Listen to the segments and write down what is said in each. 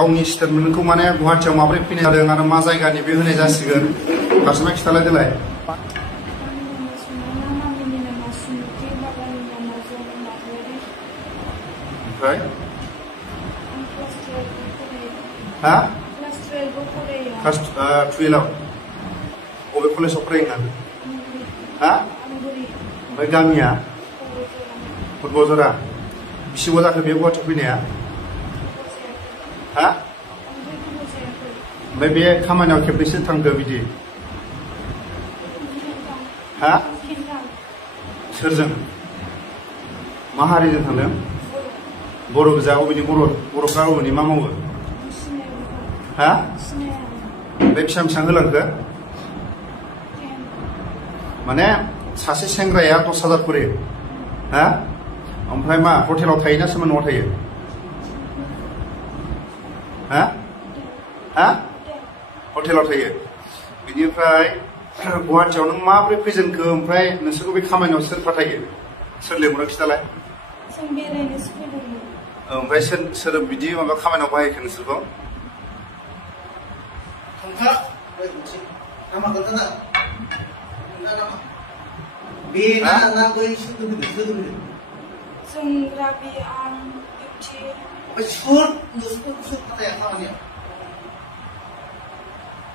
गावनि स्टेटमेन्टखौ माने गुवाहाटियाव माबोरै फैनाय जादों आरो मा जायगानि बे होनाय जासिगोन फार्स्टआव खिथालाय देलाय ओमफ्राय हा क्लास 12 बबे कलेजाव फरायो हा ओमफ्राय गामिया फुटबलजरा बेसेबां जाखो बे गुवाहाटियाव फैनाया हा ओमफ्राय बे खामानियाव खेबनैसो थांदो बिदि हा सोरजों मा हारिजों थांदों बर' गोजा अबेनि बर'फ्रा अबेनि मा मावो हा बे बेसेबां बेसेबां होलांखो माने सासे सेंग्राया 10,000 खरि हा ओमफ्राय मा हटेलाव थायोना सोरबा न'आव थायो हा हा हटेलाव थायो बिनिफ्राय गुवाहाटियाव नों माबोरै फैजेनखो ओमफ्राय नोंसोरखौ बे खामानियाव सोर फाथायो सोर लेंहरो खिथालाय ओमफ्राय सोर बिदि माबा खामानियाव बाहायखो नोंसोरखौ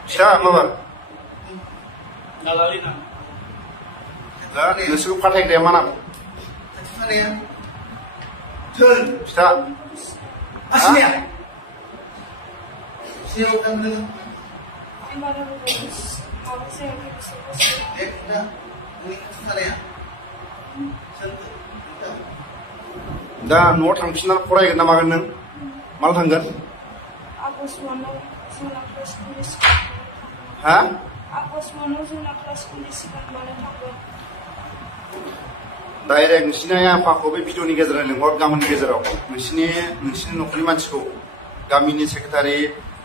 फिसा माबा नोंसोरखौ फाथायग्राया मा नाम फिथा दा न'आव थांफिनना फरायगोन ना मागोन नों माला थांगोन हा डाइरेक्ट नोंसिनि आइ आफाखौ बे भिडिअनि गेजेरजों लिंहर गामिनि गेजेराव नोंसिनि न'खरनि मानसिखौ गामिनि सेक्रेटारि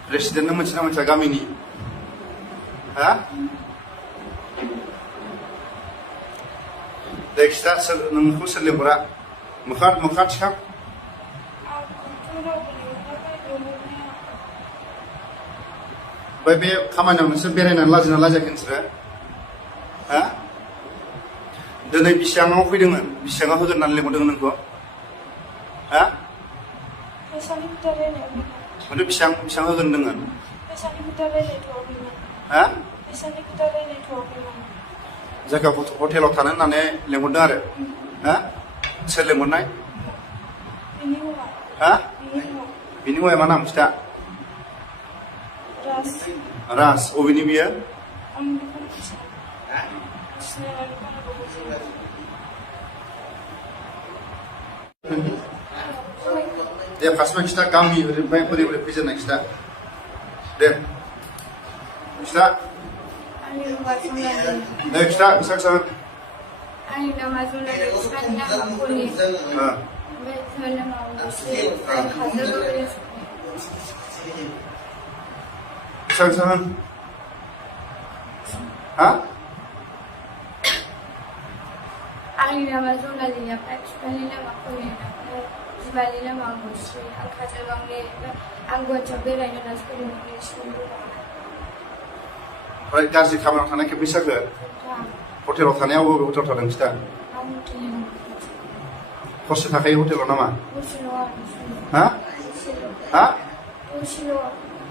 प्रेसिडेन्ट नों मोनथिना मोनथिया गामिनि हा दे खिथा नोंखौ सोर लिंहरा मोखां थिखां ओमफ्राय बे खामानियाव नोंसोर बेरायनानै लाजिना लाजियाखै नोंसोरो हा दिनै बेसेबाङाव फैदोंमोन बेसेबाङाव होगोन होननानै लिंहरदों नोंखौ हा ओमफ्राय बेसेबां होगोन नोङो हा जायगा हटेलाव थानो होननानै लिंहरदों आरो हा सोर लिंहरनाय हा बिनि हौवाया मा नाम खिथा राज अबेनि बियो दे फार्स्टआव खिथा गामि ओरैनिफ्राय बोरै बोरै फैजेननाय खिथा दे खिथा दे खिथा खिथा आंनि नामा जुनालि बिफानि नामा कलि ओमफ्य जोनोमाव हा आंनि नामा जुनालि ओमफ्राय बिफानि नामा कलि ओमफ्राय बिमानि नामा मुस्रि आं काजलगावनि आं गुवाहाटियाव बेरायनो होननासो फैदोंमोन ओमफ्राय गाज्रि खामानियाव थानाय खेबनै जाखो हटेलाव थानायाव बबे हटेलाव थादों खिथा हरसे थाखायो हटेलाव नामा हा हा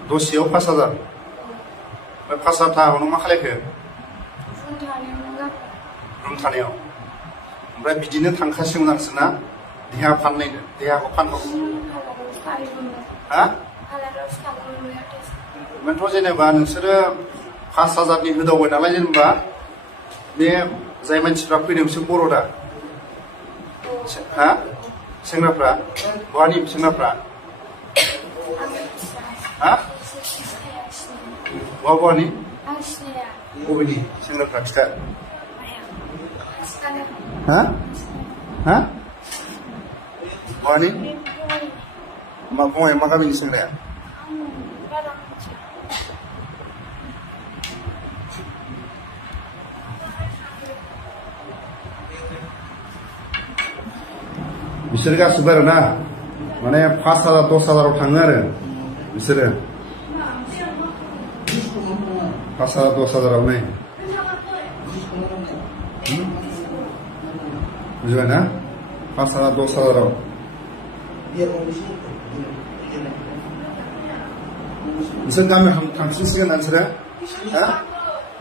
दसेयाव 5,000 ओमफ्राय 5,000 थाखाखौ नों मा खालायखो रुम थानायाव ओमफ्राय बिदिनो थांखासिगोन आरोना देहाखौ फानहर हा ओमफ्रायथ' जेनेबा नोंसोरो 5,000नि होदावबाय नालाय जेनेबा बे जाय मानसिफ्रा फैदों बिसोर बर' दा हा सेंग्राफ्रा बहानि सेंग्राफ्रा हा बहानि बबेनि सेंग्राफ्रा खिथा हा हा बहानि मा गामिनि सेंग्राया बिसोर गासिबो आरो ना माने 5,000 10,000 थाङो आरो बिसोरो 5,000 10,000 नै बुजिबाय ना 5,000 10,000 नोंसोर गामियाव थांफिनसिगोन ना नोंसोरो हा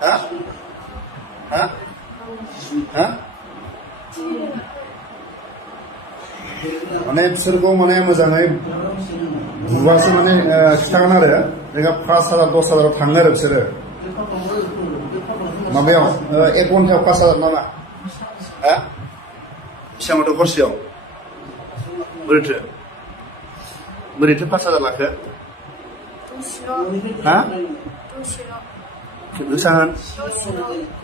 हा हा हा माने बिसोरखौ माने मोजाङै बुबासो माने खिथागोन आरो जोंहा 5,000 10,000 थाङो आरो बिसोरो माबायाव 1 घन्टायाव 5,000 नामा हा बेसेबांथ' हरसेयाव बोरैथो 5,000 लाखो हा बेसेबां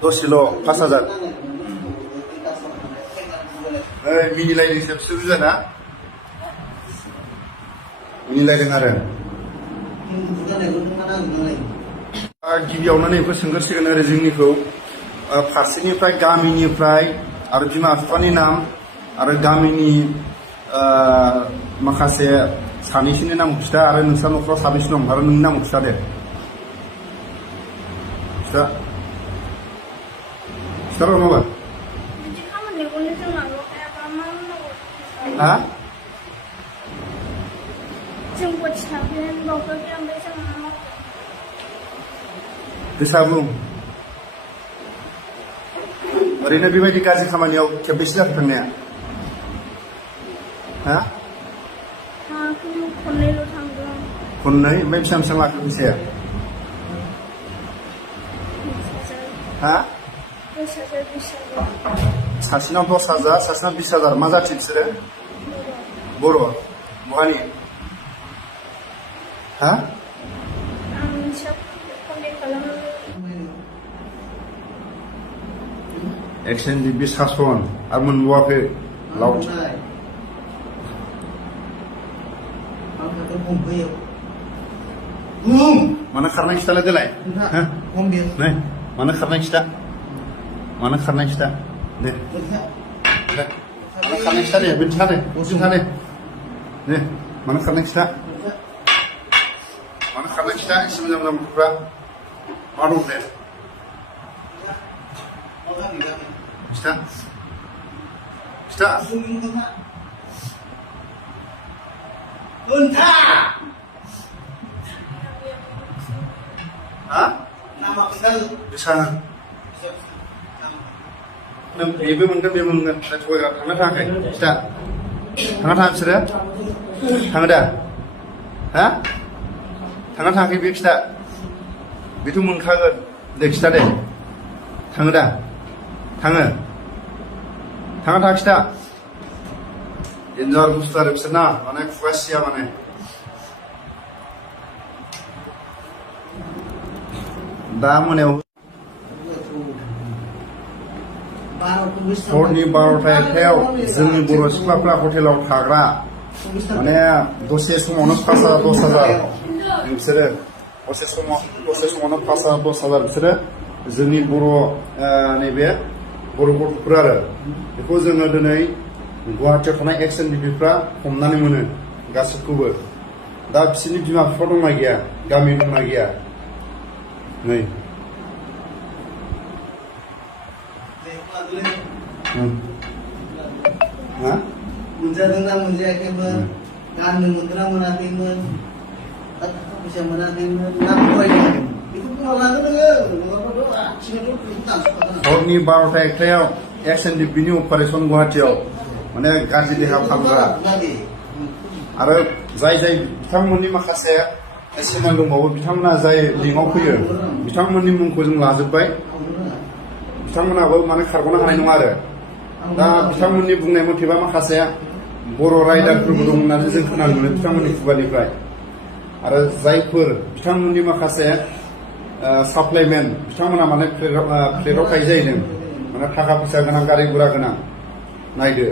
दसेल' 5,000 मिनिलायदोंसो बिसोर बुजाना मिनिलायदों आरो गिबियावनो नैखौ सोंगोरसिगोन आरो जोंनिखौ फारसेनिफ्राय गामिनिफ्राय आरो बिमा बिफानि नाम आरो गामिनि माखासे सानैसोनि नामखौ खिथा आरो नोंस्रा न'खराव साबेसे दं आरो नोंनि नामखौ खिथा दे खिथा र' माबा हा गोसा बुं ओरैनो बेबायदि गाज्रि खामानियाव खेबबेसे जाखो थांनाया हा खननै ओमफ्राय बेसेबां लाखो फैसाया हा सासेनाव 10,000 सासेनाव 20,000 मा जाथि बिसोरो बर' बहानि हा एक्स-एन-डि-बि सासन आरो मोनबावाखै लावथि मानो खारनाय खिथालाय देलाय नै मानो खारनाय खिथा दे मानो खारनाय खिथा दे बे खिथा दे मानो खारनाय खिथा एसे मोजां खुगा मा दं दे खिथा ha bisa बेबो मोनगोन बेबो मोनगोन थगायग्रा थांनो थाङाखै खिथा थाङा थाङा बिसोरो थाङो दा हा थाङा थाङाखै बे खिथा बेथ' मोनखागोन दे खिथा दे थाङो दा थाङा थाङा खिथा डेन्जार बुस्थु आरो बिसोरना माने खुगा सिया माने दा मोनायाव हरनि 12:00-1:00 जोंनि बर' सिख्लाफ्रा हटेलाव थाग्रा माने दसे समावनो 5,000 10,000 बिसोरो दसे समावनो 5,000 10,000 बिसोरो जोंनि बर' नैबे बर' गथ'फोर आरो बेखौ जोङो दिनै गुवाहाटियाव थानाय एक्स-एन-डि-बिफ्रा हमनानै मोनो गासिबखौबो दा बिसोरनि बिमा बिफा दंना गैया गामि दंना गैया नै मोनजादोंना मोनजायाखैमोन गाननो मोनदोंना मोनाखैमोन थाखा फैसा मोनाखैमोन ना फरायदों बेखौ बुंना लागोन नोङो हरनि 12:00-1:00 एक्स-एन-डि-बिनि अपारेसन गुवाहाटियाव माने गाज्रि देहा फाहामग्रा आरो जाय बिथांमोननि माखासे सिमान दंबावो बिथांमोना जाय लिंकआव फैयो बिथांमोननि मुंखौ जों लाजोब्बाय बिथांमोनाबो माने खारग'नो हानाय नङा आरो दा बिथांमोननि बुंनाय मथेबा माखासे बर' राइडारफोरबो दं होननानै जों खोनानो मोनो बिथांमोननि खुगानिफ्राय आरो जायफोर बिथांमोननि माखासे साप्लाइमेन बिथांमोना माने फ्लेटआव थायो जाहैदों माने थाखा फैसा गोनां गारि गुरा गोनां नायदो